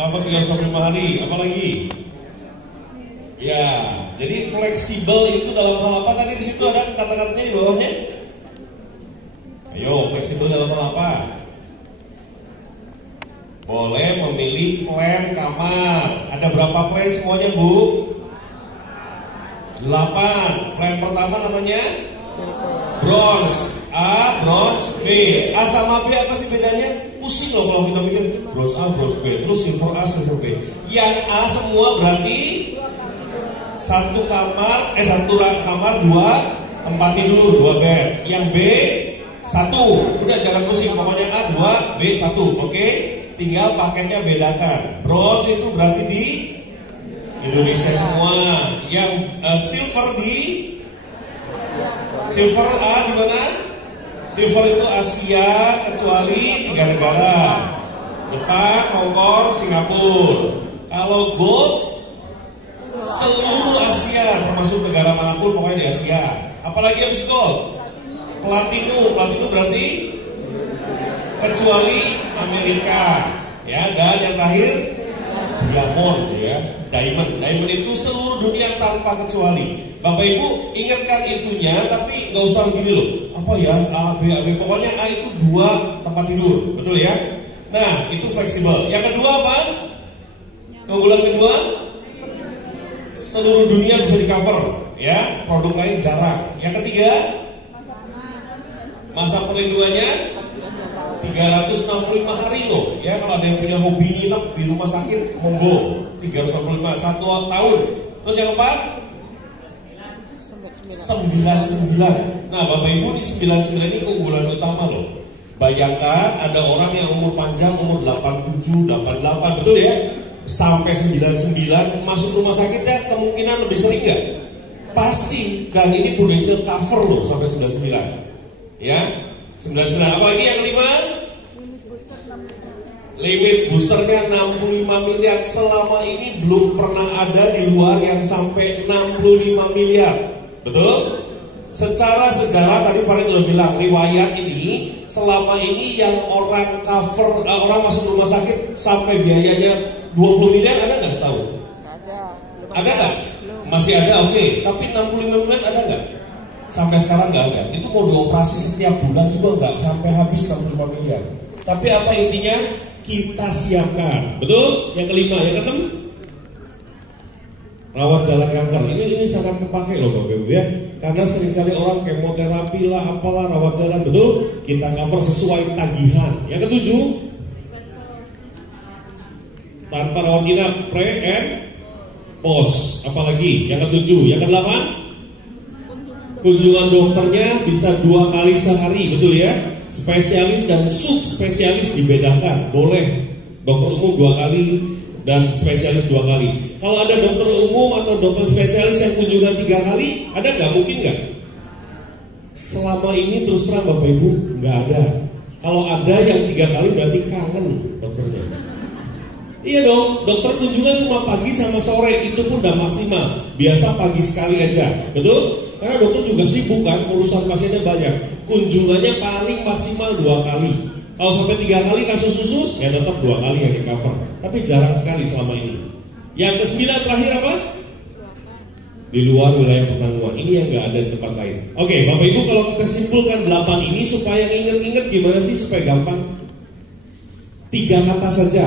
Cover 365 hari, apa lagi? Ya, jadi fleksibel itu dalam hal apa? Tadi di situ ada kata-katanya di bawahnya. Ayo, fleksibel dalam hal apa? Boleh memilih plan kamar. Ada berapa plan semuanya, Bu? 8. Plan pertama namanya bronze. A, bronze, B. A sama B apa sih bedanya? Pusing loh kalau kita mikir bronze A, bronze B. Terus silver A, silver B. Yang A semua berarti satu kamar, dua tempat tidur, 2 bed. Yang B 1. Udah jangan pusing, pokoknya A 2, B 1. Oke? Tinggal paketnya bedakan. Bronze itu berarti di Indonesia semua. Yang silver di silver A di mana? Silver itu Asia kecuali 3 negara. Jepang, Hong Kong, Singapura. Kalau gold seluruh Asia termasuk negara manapun pokoknya di Asia. Apalagi habis gold? Platinum. Platinum berarti kecuali Amerika, ya. Dan yang terakhir diamond, ya, diamond itu seluruh dunia tanpa kecuali. Bapak Ibu ingatkan itunya, tapi nggak usah gini loh. Apa ya A, B, pokoknya A itu 2 tempat tidur, betul ya? Nah itu fleksibel. Yang kedua apa? Keunggulan kedua, seluruh dunia bisa di cover, ya. Produk lain jarang. Yang ketiga, masa perlindungannya 365 hari loh, ya. Kalau ada yang punya hobi nginep di rumah sakit, monggo 365 1 tahun. Terus yang keempat 99. Nah Bapak Ibu di 99 ini keunggulan utama loh. Bayangkan ada orang yang umur panjang, umur 87, 88, betul ya? Sampai 99 masuk rumah sakitnya kemungkinan lebih sering nggak? Pasti. Dan ini prudential cover loh sampai 99, ya. 99. Apa lagi yang kelima? Limit boosternya 65 miliar. Selama ini belum pernah ada di luar yang sampai 65 miliar. Betul? Secara sejarah tadi Farid udah bilang, riwayat ini selama ini yang orang cover, orang masuk rumah sakit sampai biayanya 20 miliar ada nggak setahun? Ada nggak? Masih ada, oke. Tapi 65 miliar ada nggak? Sampai sekarang nggak ada. Itu mau dioperasi setiap bulan juga nggak sampai habis 65 miliar. Tapi apa intinya? Kita siapkan. Betul? Yang kelima, yang keenam, rawat jalan kanker. Ini sangat kepake loh Bapak Ibu ya. Karena seringkali orang kemoterapi lah, apalah rawat jalan, betul? Kita cover sesuai tagihan. Yang ketujuh, tanpa rawat inap, pre and post. Apalagi? Yang ketujuh, yang kedelapan, kunjungan dokternya bisa 2 kali sehari, betul ya? Spesialis dan subspesialis dibedakan. Boleh dokter umum 2 kali dan spesialis 2 kali. Kalau ada dokter umum atau dokter spesialis yang kunjungan 3 kali, ada nggak? Mungkin nggak? Selama ini terus terang Bapak Ibu nggak ada. Kalau ada yang 3 kali berarti kangen dokternya. Iya dong, dokter kunjungan cuma pagi sama sore, itu pun udah maksimal. Biasa pagi sekali aja, betul? Karena dokter juga sibuk kan, urusan pasiennya banyak. Kunjungannya paling maksimal 2 kali. Kalau sampai 3 kali kasus khusus, ya tetap 2 kali yang di cover. Tapi jarang sekali selama ini. Yang ke-9 terakhir apa? Di luar wilayah pertanggungan. Ini yang nggak ada di tempat lain. Oke, Bapak Ibu kalau kita simpulkan 8 ini supaya ingat-ingat gimana sih supaya gampang? 3 kata saja.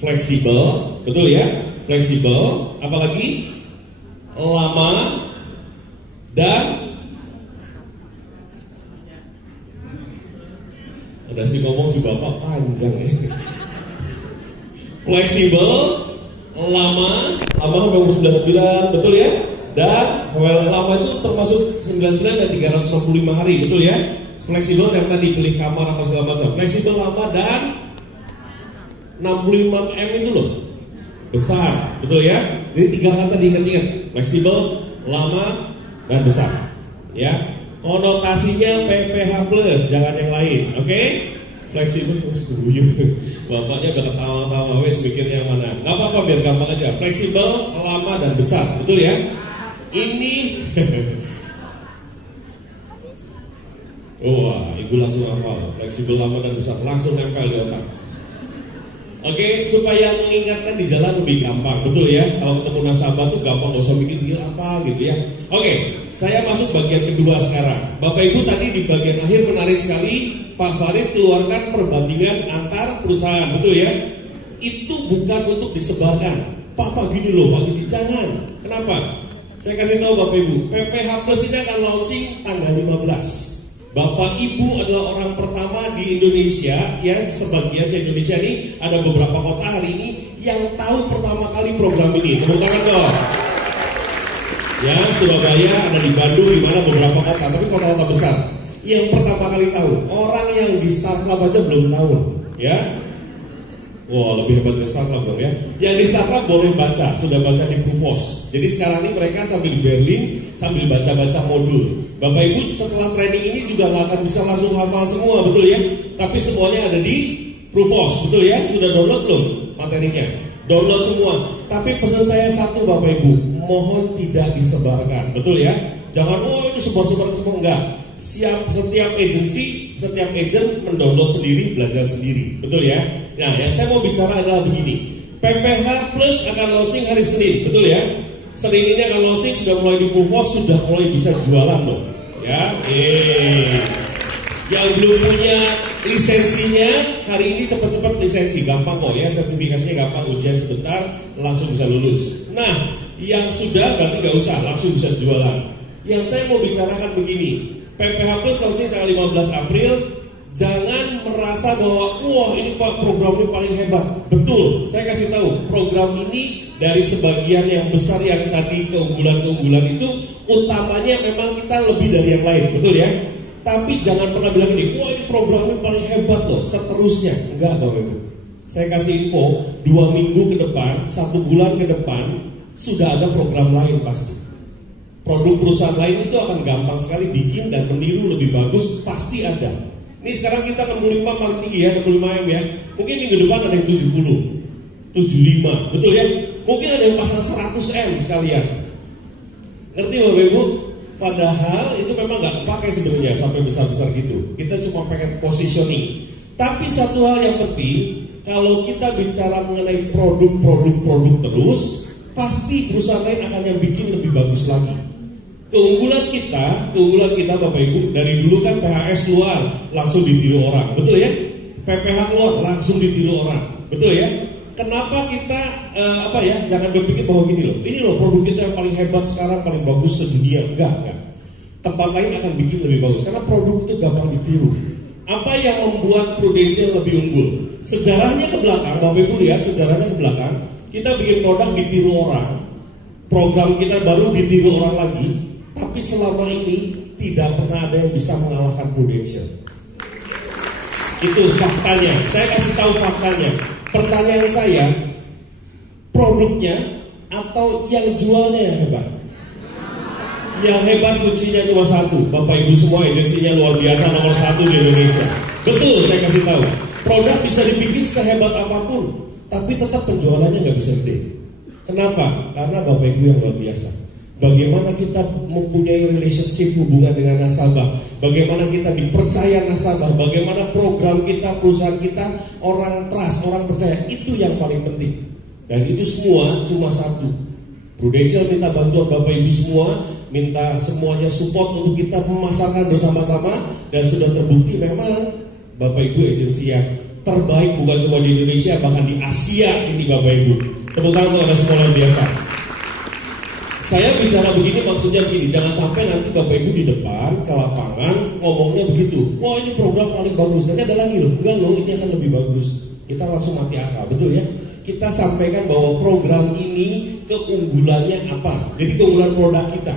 Fleksibel, betul ya? Fleksibel, apalagi? Lama, dan udah sih ngomong si Bapak panjang ya. Fleksibel, lama sampai umur 99, betul ya? Dan lama itu termasuk 99 dan 365 hari, betul ya? Fleksibel yang tadi pilih kamar apa segala macam. Fleksibel, lama, dan 65 M itu loh, besar, betul ya? Jadi 3 kata diingat-ingat. Fleksibel, lama, dan besar, ya. Konotasinya PPH plus, jangan yang lain, oke? Fleksibel, setuju. Bapaknya udah ketawa-tawa, wes mikirnya yang mana? Gak apa-apa, biar gampang aja. Fleksibel, lama, dan besar, betul ya? Ini, wah, ibu langsung hafal. Fleksibel, lama, dan besar, langsung nempel di otak. Oke, supaya mengingatkan di jalan lebih gampang, betul ya? Kalau ketemu nasabah tuh gampang, gak usah mikir-mikir apa gitu ya. Oke, saya masuk bagian kedua sekarang. Bapak Ibu tadi di bagian akhir menarik sekali, Pak Farid keluarkan perbandingan antar perusahaan, betul ya? Itu bukan untuk disebarkan. Pak gini loh, Pak gini, jangan. Kenapa? Saya kasih tahu Bapak Ibu, PPH Plus ini akan launching tanggal 15. Bapak Ibu adalah orang pertama di Indonesia, ya sebagian di Indonesia ini ada beberapa kota hari ini yang tahu pertama kali program ini. Tepuk tangan dong. Ya, Surabaya, ada di Bandung, di mana beberapa kota, tapi kota-kota besar. Yang pertama kali tahu, orang yang di startup aja belum tahu, ya. Wah, lebih hebat dari startup dong ya. Yang di startup boleh baca, sudah baca di Proofos. Jadi sekarang ini mereka sambil di Berlin, sambil baca-baca modul. Bapak Ibu setelah training ini juga nggak akan bisa langsung hafal semua, betul ya? Tapi semuanya ada di Proofos, betul ya? Sudah download belum materinya? Download semua. Tapi pesan saya satu Bapak Ibu, mohon tidak disebarkan, betul ya? Jangan, oh ini sebar-sebar semua, enggak. Setiap agensi, setiap agent mendownload sendiri, belajar sendiri, betul ya? Nah, yang saya mau bicara adalah begini. PPH Plus akan launching hari Senin, betul ya? Senin ini akan launching, sudah mulai di Proofos, sudah mulai bisa jualan loh. Ya, yang belum punya lisensinya hari ini cepat-cepat lisensi, gampang kok ya, sertifikasinya gampang, ujian sebentar langsung bisa lulus. Nah, yang sudah berarti nggak usah, langsung bisa jualan. Yang saya mau bicarakan begini, PPH Plus launching tanggal 15 April. Jangan merasa bahwa wah ini Pak program ini paling hebat. Betul, saya kasih tahu program ini dari sebagian yang besar yang tadi keunggulan-keunggulan itu utamanya memang kita lebih dari yang lain, betul ya? Tapi jangan pernah bilang ini, wah ini program ini paling hebat loh, seterusnya. Enggak Bapak Ibu. Saya kasih info, 2 minggu ke depan, 1 bulan ke depan sudah ada program lain pasti. Produk perusahaan lain itu akan gampang sekali bikin dan meniru lebih bagus, pasti ada. Ini sekarang kita 65 paling tinggi ya, 65 M ya. Mungkin minggu depan ada yang 70, 75, betul ya? Mungkin ada yang pasang 100 M sekalian. Ngerti Bapak Ibu? Padahal itu memang nggak pakai sebenarnya sampai besar-besar gitu. Kita cuma pengen positioning. Tapi satu hal yang penting, kalau kita bicara mengenai produk terus, pasti perusahaan lain akan yang bikin lebih bagus lagi. Keunggulan kita Bapak Ibu, dari dulu kan PHS keluar langsung ditiru orang, betul ya? PPH keluar langsung ditiru orang, betul ya? Kenapa kita jangan berpikir bahwa gini loh, ini loh produk kita yang paling hebat sekarang, paling bagus sedunia, enggak. Tempat lain akan bikin lebih bagus karena produk itu gampang ditiru. Apa yang membuat Prudential lebih unggul? Sejarahnya ke belakang, Bapak Ibu lihat sejarahnya ke belakang, kita bikin produk ditiru orang, program kita baru ditiru orang lagi. Tapi selama ini tidak pernah ada yang bisa mengalahkan Prudential. Itu faktanya. Saya kasih tahu faktanya. Pertanyaan saya, produknya atau yang jualnya yang hebat? Yang hebat kuncinya cuma satu. Bapak Ibu semua agensinya luar biasa, nomor 1 di Indonesia. Betul, saya kasih tahu. Produk bisa dibikin sehebat apapun, tapi tetap penjualannya nggak bisa gede. Kenapa? Karena Bapak Ibu yang luar biasa. Bagaimana kita mempunyai relationship hubungan dengan nasabah, bagaimana kita dipercaya nasabah, bagaimana program kita, perusahaan kita, orang trust, orang percaya, itu yang paling penting. Dan itu semua cuma satu. Prudential minta bantuan Bapak Ibu semua, minta semuanya support untuk kita memasarkan bersama-sama, dan sudah terbukti memang Bapak Ibu agensi yang terbaik bukan cuma di Indonesia, bahkan di Asia ini Bapak Ibu. Tepuk tangan untuk Anda semua luar biasa. Saya bicara begini maksudnya begini, jangan sampai nanti Bapak Ibu di depan ke lapangan ngomongnya begitu. Wah ini program paling bagus, nanti ada lagi loh. Enggak loh, ini akan lebih bagus. Kita langsung mati akal, betul ya? Kita sampaikan bahwa program ini keunggulannya apa. Jadi keunggulan produk kita.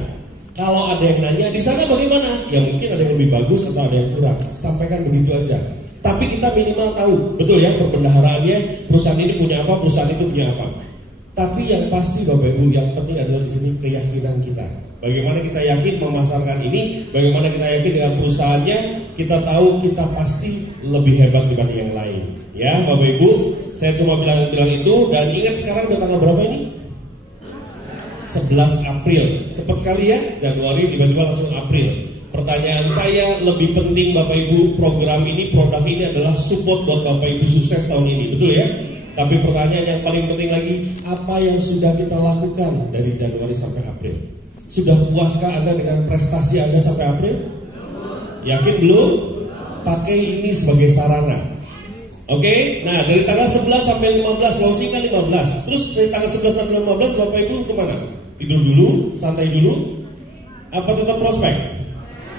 Kalau ada yang nanya, di sana bagaimana? Ya mungkin ada yang lebih bagus atau ada yang kurang. Sampaikan begitu aja. Tapi kita minimal tahu, betul ya, perbendaharaannya, perusahaan ini punya apa, perusahaan itu punya apa. Tapi yang pasti Bapak Ibu, yang penting adalah di sini keyakinan kita. Bagaimana kita yakin memasarkan ini, bagaimana kita yakin dengan perusahaannya, kita tahu kita pasti lebih hebat dibanding yang lain. Ya Bapak Ibu, saya cuma bilang itu, dan ingat sekarang udah tanggal berapa ini? 11 April. Cepat sekali ya, Januari tiba-tiba langsung April. Pertanyaan saya, lebih penting Bapak Ibu, program ini, produk ini adalah support buat Bapak Ibu sukses tahun ini, betul ya? Tapi pertanyaan yang paling penting lagi, apa yang sudah kita lakukan dari Januari sampai April? Sudah puaskah Anda dengan prestasi Anda sampai April? Yakin belum? Pakai ini sebagai sarana. Oke, nah dari tanggal 11 sampai 15, closing kan 15. Terus dari tanggal 11 sampai 15 Bapak Ibu kemana? Tidur dulu, santai dulu? Apa tetap prospek?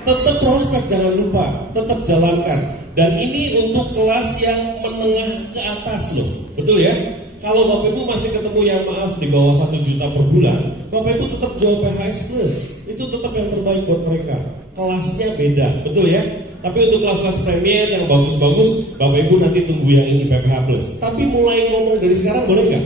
Tetap prospek, jangan lupa, tetap jalankan. Dan ini untuk kelas yang menengah ke atas loh, betul ya? Kalau Bapak Ibu masih ketemu yang maaf di bawah 1 juta per bulan, Bapak Ibu tetap jual PHS Plus, itu tetap yang terbaik buat mereka. Kelasnya beda, betul ya? Tapi untuk kelas-kelas premier yang bagus-bagus, Bapak Ibu nanti tunggu yang ini PPH Plus. Tapi mulai ngomong dari sekarang boleh nggak?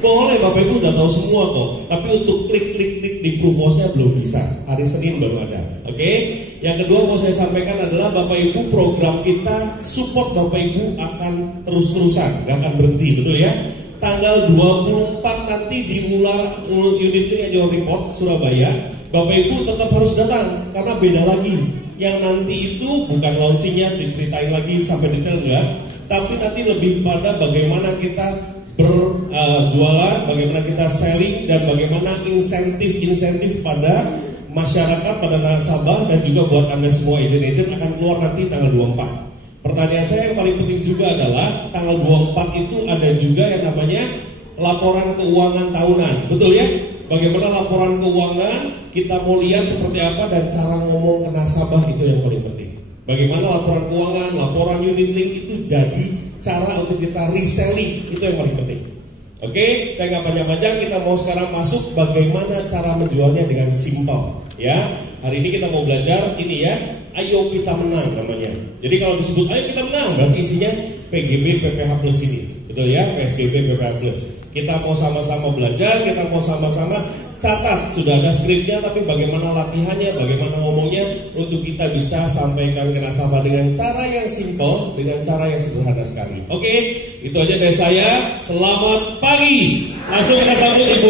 Boleh, Bapak Ibu udah tahu semua kok. Tapi untuk klik-klik di Proofos-nya belum bisa. Hari Senin baru ada. Oke? Yang kedua mau saya sampaikan adalah Bapak Ibu program kita support Bapak Ibu akan terus-terusan, nggak akan berhenti, betul ya? Tanggal 24 nanti di Unit Link Annual Report Surabaya, Bapak Ibu tetap harus datang karena beda lagi. Yang nanti itu bukan launchingnya diceritain lagi sampai detail enggak, tapi nanti lebih pada bagaimana kita berjualan, bagaimana kita selling, dan bagaimana insentif pada masyarakat, pada nasabah, dan juga buat Anda semua agent-agent akan keluar nanti tanggal 24. Pertanyaan saya yang paling penting juga adalah tanggal 24 itu ada juga yang namanya laporan keuangan tahunan, betul ya? Bagaimana laporan keuangan, kita mau lihat seperti apa dan cara ngomong ke nasabah itu yang paling penting. Bagaimana laporan keuangan, laporan unit link itu jadi cara untuk kita reselling, itu yang paling penting. Oke, saya nggak panjang-panjang, kita mau sekarang masuk bagaimana cara menjualnya dengan simple. Ya, hari ini kita mau belajar ini ya, ayo kita menang namanya. Jadi kalau disebut ayo kita menang, berarti isinya PGB PPH Plus ini, betul ya, PSGB PPH Plus. Kita mau sama-sama belajar, kita mau sama-sama catat, sudah ada skripnya, tapi bagaimana latihannya, bagaimana ngomongnya, untuk kita bisa sampaikan ke nasabah dengan cara yang simple, dengan cara yang sederhana sekali. Oke, itu aja dari saya. Selamat pagi. Langsung kita sambut Ibu.